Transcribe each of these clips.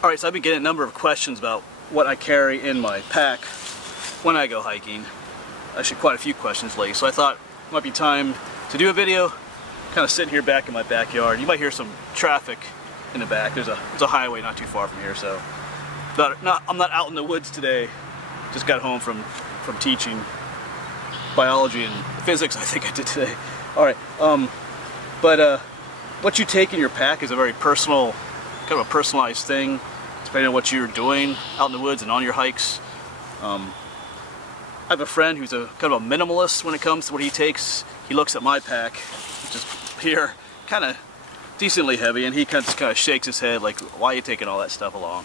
Alright, so I've been getting a number of questions about what I carry in my pack when I go hiking. Actually, quite a few questions lately, so I thought it might be time to do a video. Kind of sitting here back in my backyard. You might hear some traffic in the back. There's a highway not too far from here, so I'm not out in the woods today. Just got home from teaching biology and physics, I think I did today. Alright, what you take in your pack is a very personal, kind of a personalized thing, depending on what you're doing out in the woods and on your hikes. I have a friend who's a kind of a minimalist when it comes to what he takes. He looks at my pack, which is here, kind of decently heavy, and he just kind of shakes his head like, why are you taking all that stuff along?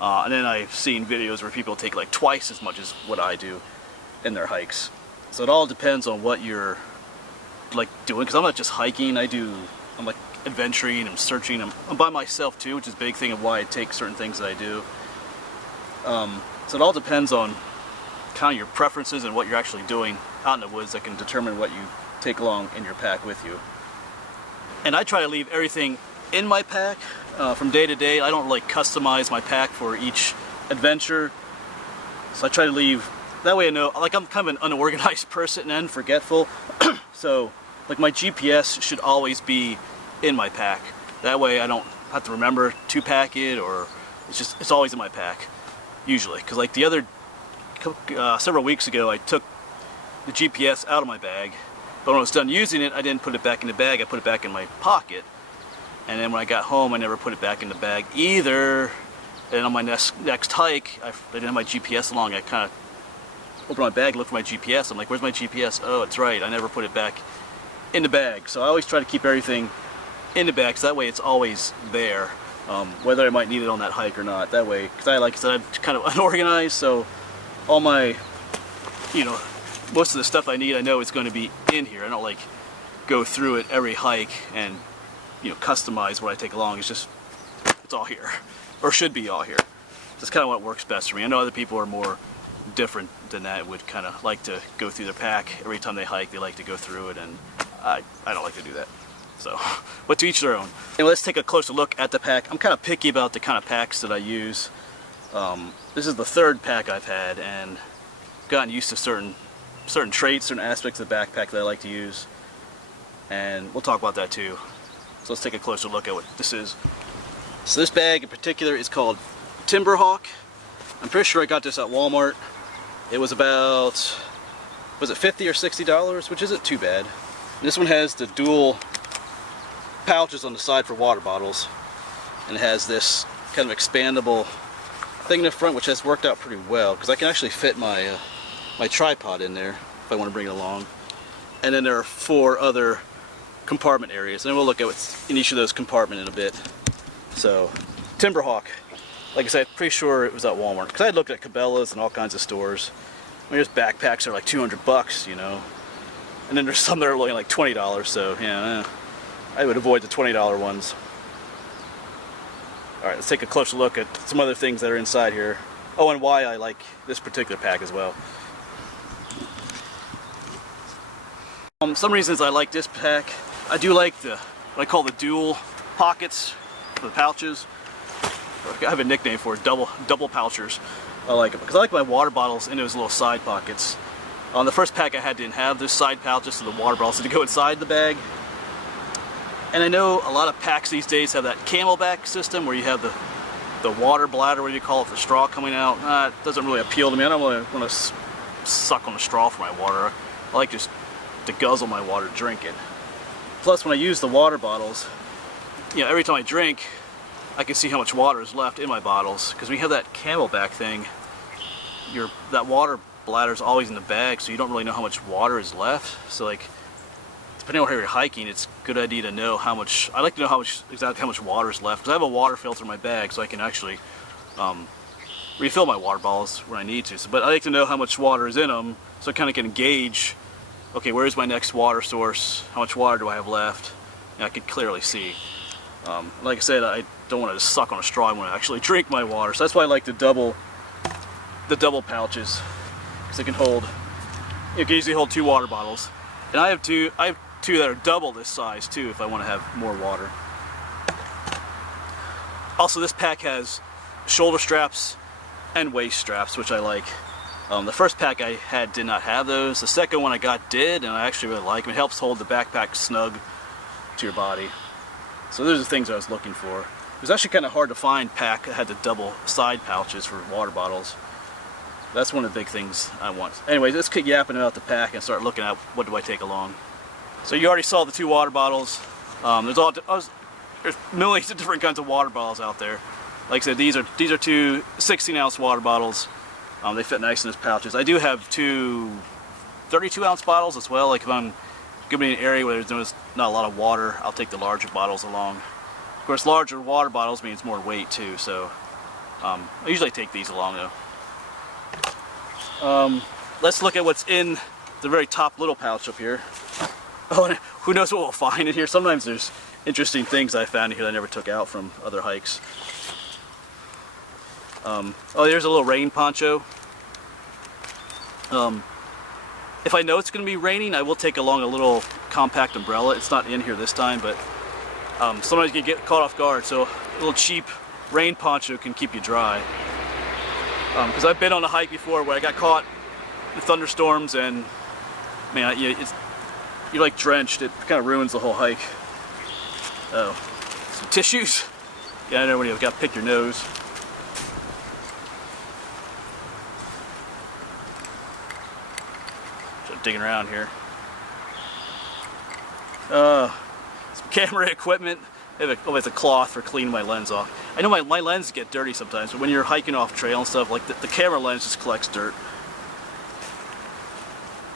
And then I've seen videos where people take like twice as much as what I do in their hikes. So it all depends on what you're like doing, because I'm not just hiking, I'm like adventuring, I'm searching, I'm by myself too, which is a big thing of why I take certain things that I do. So it all depends on kind of your preferences and what you're actually doing out in the woods that can determine what you take along in your pack with you. And I try to leave everything in my pack from day to day. I don't like customize my pack for each adventure. So I try to leave, that way I know, like I'm kind of an unorganized person and forgetful. So like my GPS should always be in my pack. That way I don't have to remember to pack it, or it's always in my pack, usually. Because like the other, several weeks ago I took the GPS out of my bag, but when I was done using it I didn't put it back in the bag, I put it back in my pocket. And then when I got home I never put it back in the bag either. And on my next hike, I didn't have my GPS along. I kind of opened my bag, looked for my GPS. I'm like, where's my GPS? Oh, it's right, I never put it back in the bag. So I always try to keep everything in the bag, so that way it's always there, whether I might need it on that hike or not. That way, because like I said, I'm kind of unorganized, so all my, most of the stuff I need, I know it's going to be in here. I don't like go through it every hike and customize what I take along. It's all here, or should be all here. That's kind of what works best for me. I know other people are more different than that, would kind of like to go through their pack every time they hike. They like to go through it, and I don't like to do that. So, but to each their own. Anyway, let's take a closer look at the pack. I'm kind of picky about the kind of packs that I use. This is the third pack I've had, and gotten used to certain traits, certain aspects of the backpack that I like to use, and we'll talk about that too. So let's take a closer look at what this is. So this bag in particular is called Timberhawk. I'm pretty sure I got this at Walmart. It was about, was it $50 or $60, which isn't too bad. And this one has the dual pouches on the side for water bottles, and it has this kind of expandable thing in the front, which has worked out pretty well because I can actually fit my my tripod in there if I want to bring it along. And then there are 4 other compartment areas, and we'll look at what's in each of those compartments in a bit. So Timberhawk, like I said, I'm pretty sure it was at Walmart, because I had looked at Cabela's and all kinds of stores. I mean, there's backpacks that are like $200, and then there's some that are only like $20, so yeah, I would avoid the $20 ones. Alright, let's take a closer look at some other things that are inside here. Oh, and why I like this particular pack as well. Some reasons I like this pack. I do like what I call the dual pockets for the pouches. I have a nickname for it, double pouchers. I like it because I like my water bottles in those little side pockets. On the first pack I had didn't have this side pouches, so the water bottles had to go inside the bag. And I know a lot of packs these days have that Camelback system where you have the water bladder, what do you call it, the straw coming out. It doesn't really appeal to me. I don't really want to suck on the straw for my water. I like just to guzzle my water, drink it. Plus, when I use the water bottles, every time I drink, I can see how much water is left in my bottles. Because when you have that Camelback thing, that water bladder is always in the bag, so you don't really know how much water is left. So like, depending on how you're hiking, it's a good idea to know how much. I like to know exactly how much water is left, because I have a water filter in my bag, so I can actually refill my water bottles when I need to. So, but I like to know how much water is in them, so I kind of can gauge, okay, where's my next water source? How much water do I have left? And I can clearly see. Like I said, I don't want to just suck on a straw. I want to actually drink my water. So that's why I like the double pouches, because they can hold. You can easily hold 2 water bottles, and I have two that are double this size too if I want to have more water. Also, this pack has shoulder straps and waist straps, which I like. The first pack I had did not have those. The second one I got did, and I actually really like them. It helps hold the backpack snug to your body. So those are the things I was looking for. It was actually kind of hard to find pack that had the double side pouches for water bottles. That's one of the big things I want. Anyways, let's keep yapping about the pack and start looking at what do I take along. So you already saw the 2 water bottles. There's millions of different kinds of water bottles out there. Like I said, these are 2 16-ounce water bottles. They fit nice in those pouches. I do have 2 32-ounce bottles as well. Like if I'm going to be in an area where there's not a lot of water, I'll take the larger bottles along. Of course, larger water bottles means more weight too, so I usually take these along though. Let's look at what's in the very top little pouch up here. Oh, and who knows what we'll find in here. Sometimes there's interesting things I found in here that I never took out from other hikes. Oh, there's a little rain poncho. If I know it's going to be raining, I will take along a little compact umbrella. It's not in here this time, but sometimes you can get caught off guard, so a little cheap rain poncho can keep you dry. Because I've been on a hike before where I got caught in thunderstorms and, man, you're like drenched. It kind of ruins the whole hike. Oh, some tissues. Yeah, I know when you've got to pick your nose. Digging around here. Some camera equipment. I have a cloth for cleaning my lens off. I know my lenses get dirty sometimes, but when you're hiking off trail and stuff, like the camera lens just collects dirt.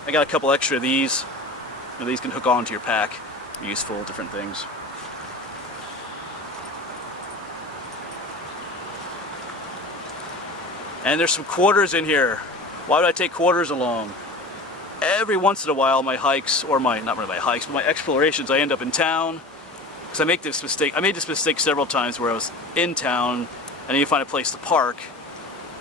I got a couple extra of these. You know, these can hook onto your pack. Useful, different things. And there's some quarters in here. Why would I take quarters along? Every once in a while, my hikes, or not really my hikes, but my explorations, I end up in town. Because I made this mistake several times where I was in town, and then you find a place to park,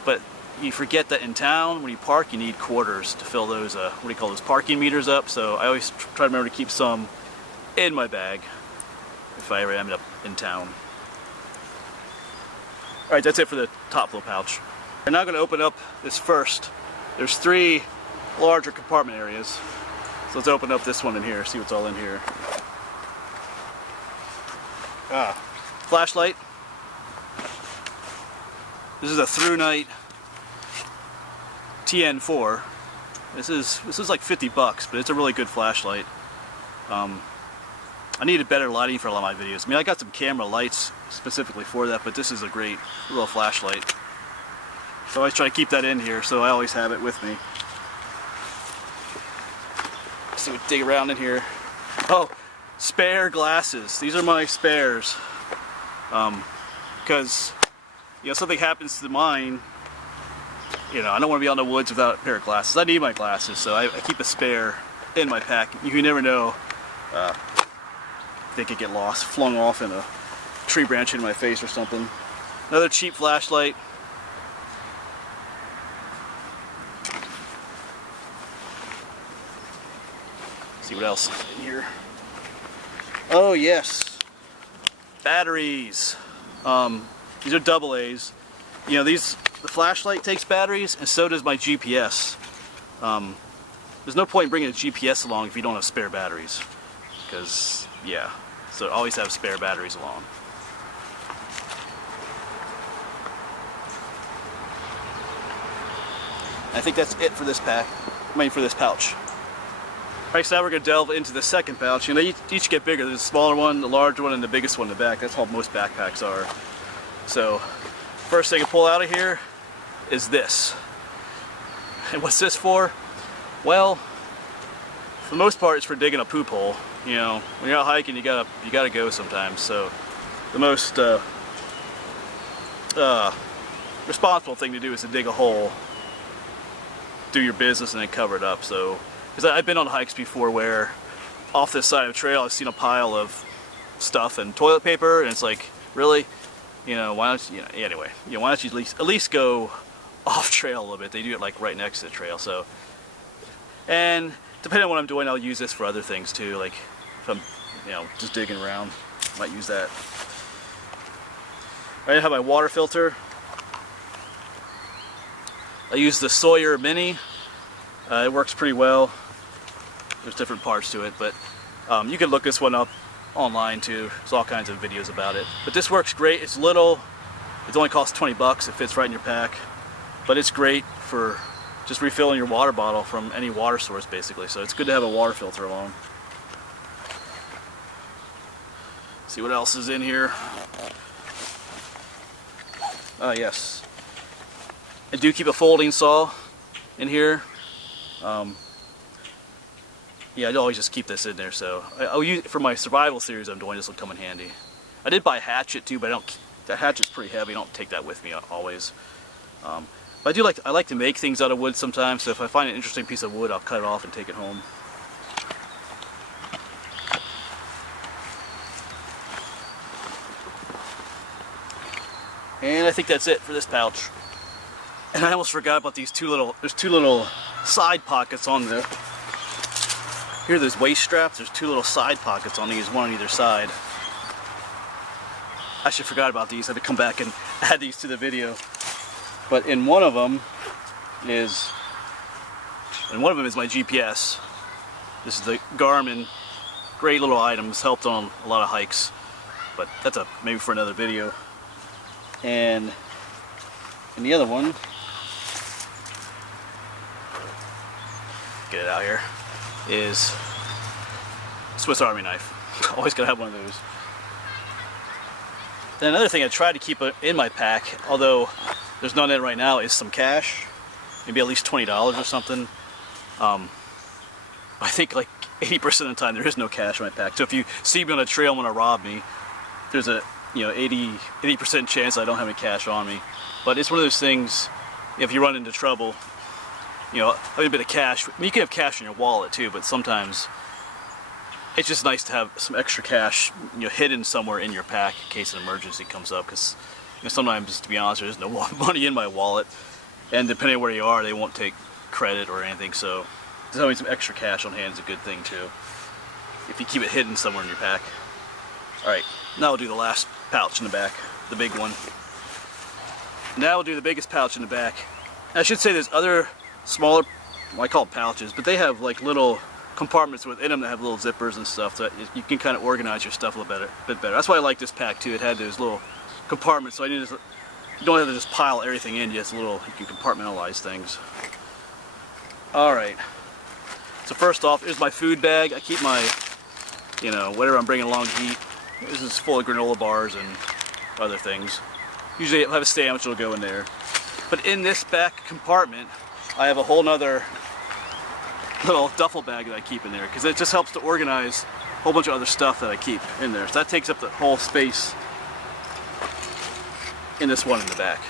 but you forget that in town, when you park, you need quarters to fill those, what do you call those, parking meters up. So I always try to remember to keep some in my bag if I ever end up in town. Alright, that's it for the top little pouch. We're now going to open up this first. There's 3 larger compartment areas. So let's open up this one in here, see what's all in here. Flashlight. This is a ThruNite TN4. This is like 50 bucks, but it's a really good flashlight. I needed better lighting for a lot of my videos. I mean, I got some camera lights specifically for that, but this is a great little flashlight. So I always try to keep that in here, so I always have it with me. So we dig around in here. Oh, spare glasses. These are my spares. Because, you know, something happens to mine, you know, I don't want to be out in the woods without a pair of glasses. I need my glasses, so I keep a spare in my pack. You never know. They could get lost, flung off in a tree branch in my face or something. Another cheap flashlight. See what else is in here. Oh yes, batteries. These are AA's. You know, the flashlight takes batteries, and so does my GPS. There's no point in bringing a GPS along if you don't have spare batteries, because yeah. So always have spare batteries along. I think that's it for this pack. I mean, for this pouch. Alright, so now we're going to delve into the second pouch. You know, they each get bigger. There's a smaller one, the larger one, and the biggest one in the back. That's how most backpacks are. So, first thing I pull out of here is this. And what's this for? Well, for the most part, it's for digging a poop hole. You know, when you're out hiking, you gotta go sometimes. So, the most responsible thing to do is to dig a hole, do your business, and then cover it up. So. Because I've been on hikes before where off this side of the trail I've seen a pile of stuff and toilet paper, and it's like, really? You know, why don't you, anyway, you know, why don't you at least go off trail a little bit? They do it like right next to the trail. So, and depending on what I'm doing, I'll use this for other things too. Like if I'm, you know, just digging around, I might use that. I have my water filter. I use the Sawyer Mini. It works pretty well. There's different parts to it, but you can look this one up online too. There's all kinds of videos about it. But this works great. It's little. It only costs 20 bucks. It fits right in your pack. But it's great for just refilling your water bottle from any water source basically. So it's good to have a water filter along. See what else is in here. Yes. I do keep a folding saw in here. Yeah, I always just keep this in there. So I'll use it for my survival series I'm doing. This will come in handy. I did buy a hatchet too, but I don't. That hatchet's pretty heavy. I don't take that with me always. But I like to make things out of wood sometimes. So if I find an interesting piece of wood, I'll cut it off and take it home. And I think that's it for this pouch. And I almost forgot about these there's two little side pockets on there. Here are those waist straps. There's two little side pockets on these, one on either side. I should forgot about these. I had to come back and add these to the video. But in one of them is my GPS. This is the Garmin. Great little items, helped on a lot of hikes. But that's maybe for another video. And in the other one, get it out here, is Swiss Army knife. Always gotta have one of those. Then another thing I try to keep in my pack, although there's none in it right now, is some cash. Maybe at least $20 or something. I think like 80% of the time there is no cash in my pack. So if you see me on a trail and want to rob me, there's a 80% chance I don't have any cash on me. But it's one of those things, if you run into trouble, having a bit of cash. I mean, you can have cash in your wallet too, but sometimes it's just nice to have some extra cash, hidden somewhere in your pack in case an emergency comes up. Because sometimes, to be honest, there's no money in my wallet, and depending on where you are, they won't take credit or anything. So just having some extra cash on hand is a good thing too, if you keep it hidden somewhere in your pack. All right, now we'll do the last pouch in the back, the big one. Now we'll do the biggest pouch in the back. I should say there's other smaller, well, I call them pouches, but they have like little compartments within them that have little zippers and stuff, so you can kind of organize your stuff a little bit better. That's why I like this pack too. It had those little compartments, so you don't have to just pile everything in. You can compartmentalize things. All right. So first off, here's my food bag. I keep my, whatever I'm bringing along to eat. This is full of granola bars and other things. Usually I'll have a sandwich that'll go in there. But in this back compartment, I have a whole nother little duffel bag that I keep in there, because it just helps to organize a whole bunch of other stuff that I keep in there. So that takes up the whole space in this one in the back.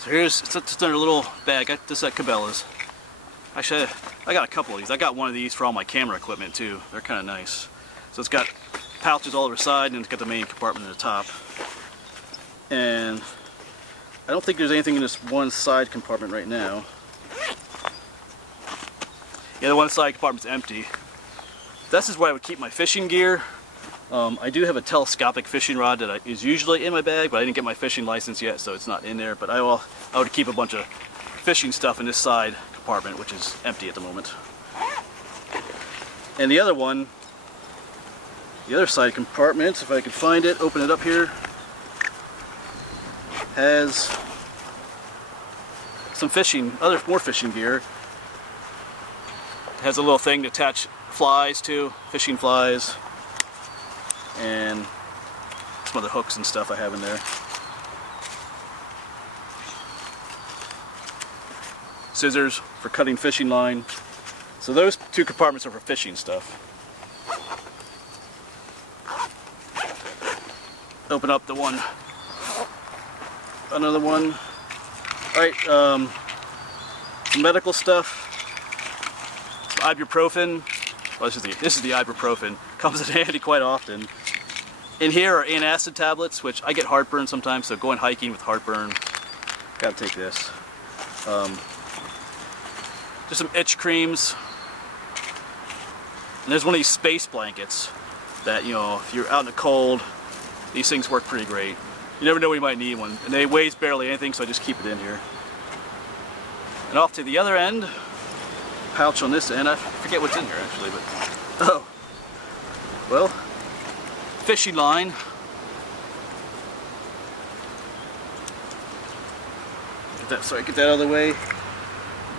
So it's just another little bag. This is at Cabela's. Actually, I got a couple of these. I got one of these for all my camera equipment too. They're kind of nice. So it's got pouches all over the side, and it's got the main compartment at the top. And I don't think there's anything in this one side compartment right now. Yeah, the one side compartment's empty. This is where I would keep my fishing gear. I do have a telescopic fishing rod that is usually in my bag, but I didn't get my fishing license yet, so it's not in there. But I would keep a bunch of fishing stuff in this side compartment, which is empty at the moment. And the other one, the other side compartment, if I can find it, open it up here, has some more fishing gear. It has a little thing to attach flies to, fishing flies, and some other hooks and stuff I have in there. Scissors for cutting fishing line. So those two compartments are for fishing stuff. Open up the one, another one. Alright, some medical stuff. Some ibuprofen. Well, this is the ibuprofen. Comes in handy quite often. In here are antacid tablets, which I get heartburn sometimes, so going hiking with heartburn, gotta take this. Just some itch creams. And there's one of these space blankets that, if you're out in the cold, these things work pretty great. You never know when you might need one. And it weighs barely anything, so I just keep it in here. And off to the other end, pouch on this end. I forget what's in here actually, but oh, well, fishing line. Get that out of the way.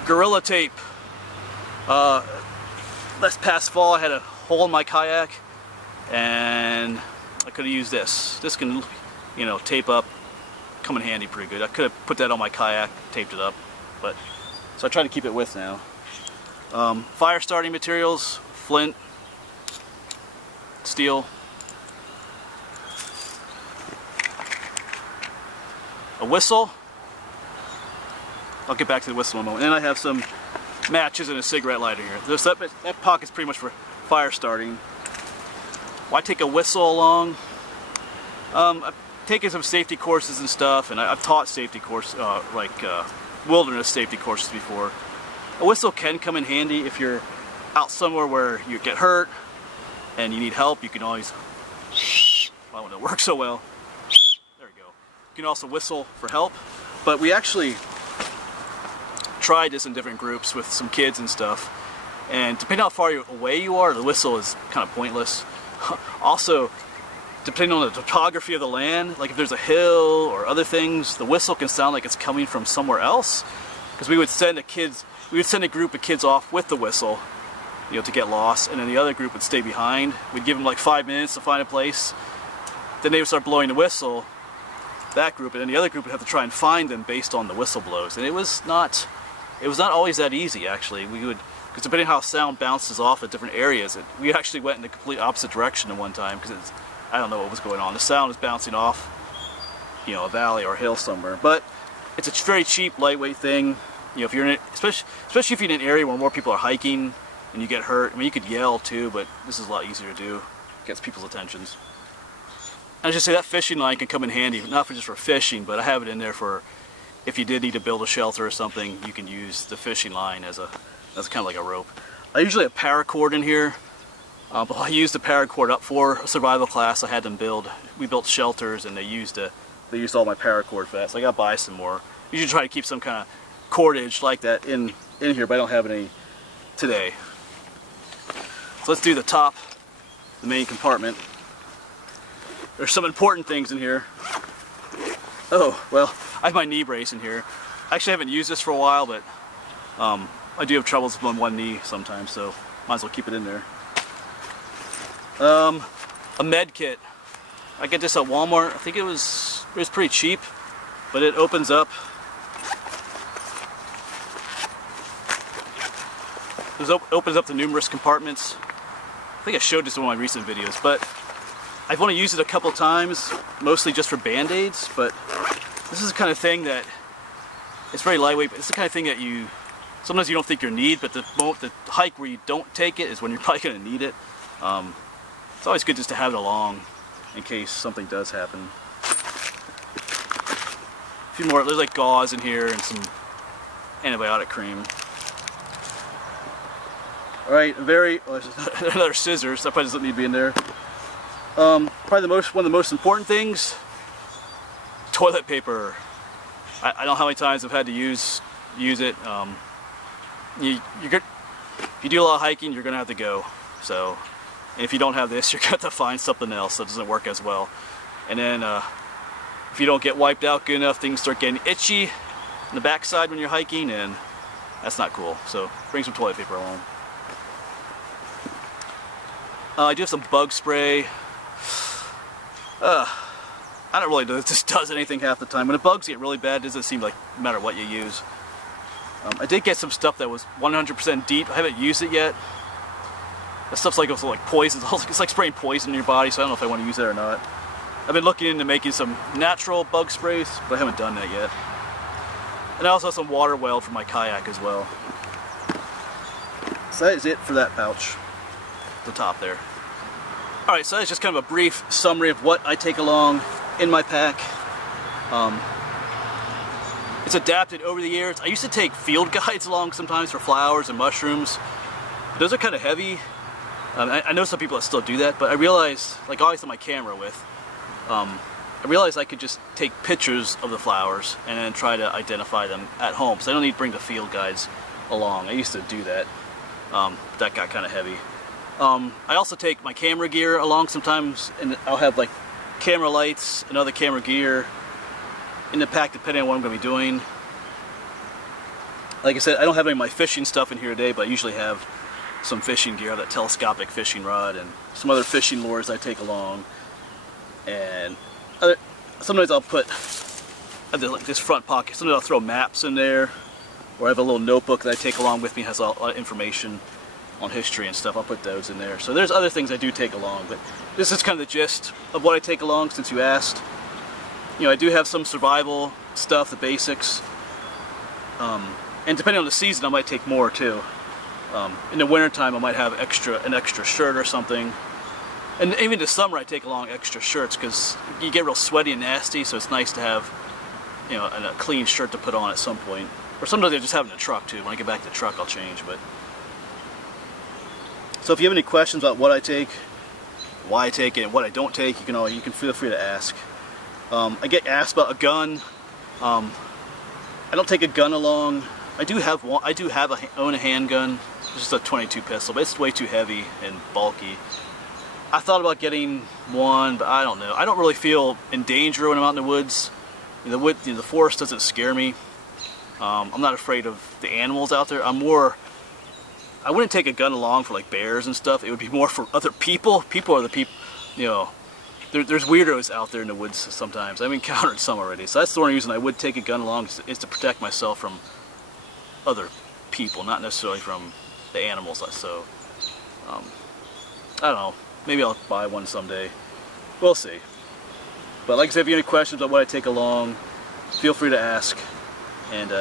Gorilla tape. This past fall I had a hole in my kayak and I could have used this. This can, you know, tape up, come in handy pretty good. I could have put that on my kayak, taped it up, but so I try to keep it with now. Fire starting materials, flint, steel, a whistle. I'll get back to the whistle in a moment. And I have some matches and a cigarette lighter here. That pocket's pretty much for fire starting. Why take a whistle along? I've taken some safety courses and stuff, and I've taught safety courses, wilderness safety courses before. A whistle can come in handy if you're out somewhere where you get hurt and you need help. You can always, well, when it works so well, there we go. You can also whistle for help. But we actually tried this in different groups with some kids and stuff, and depending on how far away you are, the whistle is kind of pointless. Also, depending on the topography of the land, like if there's a hill or other things, the whistle can sound like it's coming from somewhere else, because we would send a group of kids off with the whistle, you know, to get lost, and then the other group would stay behind. We'd give them like 5 minutes to find a place, then they would start blowing the whistle, that group, and then the other group would have to try and find them based on the whistle blows. And it was not always that easy, actually. Because depending on how sound bounces off at different areas, we actually went in the complete opposite direction at one time, because I don't know what was going on. The sound was bouncing off, you know, a valley or a hill somewhere. But it's a very cheap, lightweight thing. You know, if you're in it, especially if you're in an area where more people are hiking and you get hurt. I mean, you could yell too, but this is a lot easier to do. Gets people's attentions. And I should say that fishing line can come in handy, not just for fishing, but I have it in there for if you did need to build a shelter or something. You can use the fishing line as kind of like a rope. I usually have paracord in here, but I used the paracord up for a survival class. I had them we built shelters, and they used all my paracord for that. So I gotta buy some more. Usually try to keep some kind of cordage like that in here, but I don't have any today. So let's do the top, the main compartment. There's some important things in here. Oh, well, I have my knee brace in here. I actually haven't used this for a while, but I do have troubles on one knee sometimes, so might as well keep it in there. A med kit. I get this at Walmart. I think it was pretty cheap, but it opens up. It opens up the numerous compartments. I think I showed this in one of my recent videos, but I've only used it a couple times, mostly just for band-aids, but this is the kind of thing that, it's very lightweight, but it's the kind of thing that sometimes you don't think you need, but the hike where you don't take it is when you're probably going to need it. It's always good just to have it along in case something does happen. A few more, there's like gauze in here and some antibiotic cream. Alright, another scissors, that probably doesn't need to be in there. Probably one of the most important things, toilet paper. I don't know how many times I've had to use it. If you do a lot of hiking, you're going to have to go. So, and if you don't have this, you're going to have to find something else that doesn't work as well. And then if you don't get wiped out good enough, things start getting itchy in the backside when you're hiking, and that's not cool. So bring some toilet paper along. I do have some bug spray. I don't really know if this does anything half the time. When the bugs get really bad, it doesn't seem like no matter what you use. I did get some stuff that was 100% DEET. I haven't used it yet. That stuff's like also like poison. It's like spraying poison in your body, so I don't know if I want to use it or not. I've been looking into making some natural bug sprays, but I haven't done that yet. And I also have some water weld for my kayak as well. So that is it for that pouch. The top there. Alright, so that's just kind of a brief summary of what I take along in my pack. It's adapted over the years. I used to take field guides along sometimes for flowers and mushrooms. Those are kind of heavy. I know some people that still do that, but I realized, like always on my camera with, I realized I could just take pictures of the flowers and then try to identify them at home. So I don't need to bring the field guides along. I used to do that. That got kind of heavy. I also take my camera gear along sometimes, and I'll have like camera lights and other camera gear in the pack depending on what I'm going to be doing. Like I said, I don't have any of my fishing stuff in here today, but I usually have some fishing gear. I have that telescopic fishing rod and some other fishing lures I take along. And sometimes I'll put like this front pocket. Sometimes I'll throw maps in there, or I have a little notebook that I take along with me. It has a lot of information on history and stuff. I'll put those in there. So there's other things I do take along, but this is kind of the gist of what I take along since you asked. You know, I do have some survival stuff, the basics. And depending on the season, I might take more too. In the wintertime, I might have an extra shirt or something. And even this summer, I take along extra shirts because you get real sweaty and nasty, so it's nice to have, you know, a clean shirt to put on at some point. Or sometimes I just have it in the truck too. When I get back to the truck, I'll change. But so if you have any questions about what I take, why I take it, and what I don't take, you can feel free to ask. I get asked about a gun. I don't take a gun along. I do own a handgun. It's just a .22 pistol, but it's way too heavy and bulky. I thought about getting one, but I don't know. I don't really feel in danger when I'm out in the woods. The forest doesn't scare me. I'm not afraid of the animals out there. I wouldn't take a gun along for like bears and stuff. It would be more for other people. People are the people, you know. There's weirdos out there in the woods sometimes. I've encountered some already. So that's the only reason I would take a gun along is to protect myself from other people, not necessarily from the animals. So, I don't know. Maybe I'll buy one someday. We'll see. But like I said, if you have any questions about what I take along, feel free to ask. And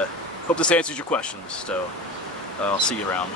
hope this answers your questions. So I'll see you around.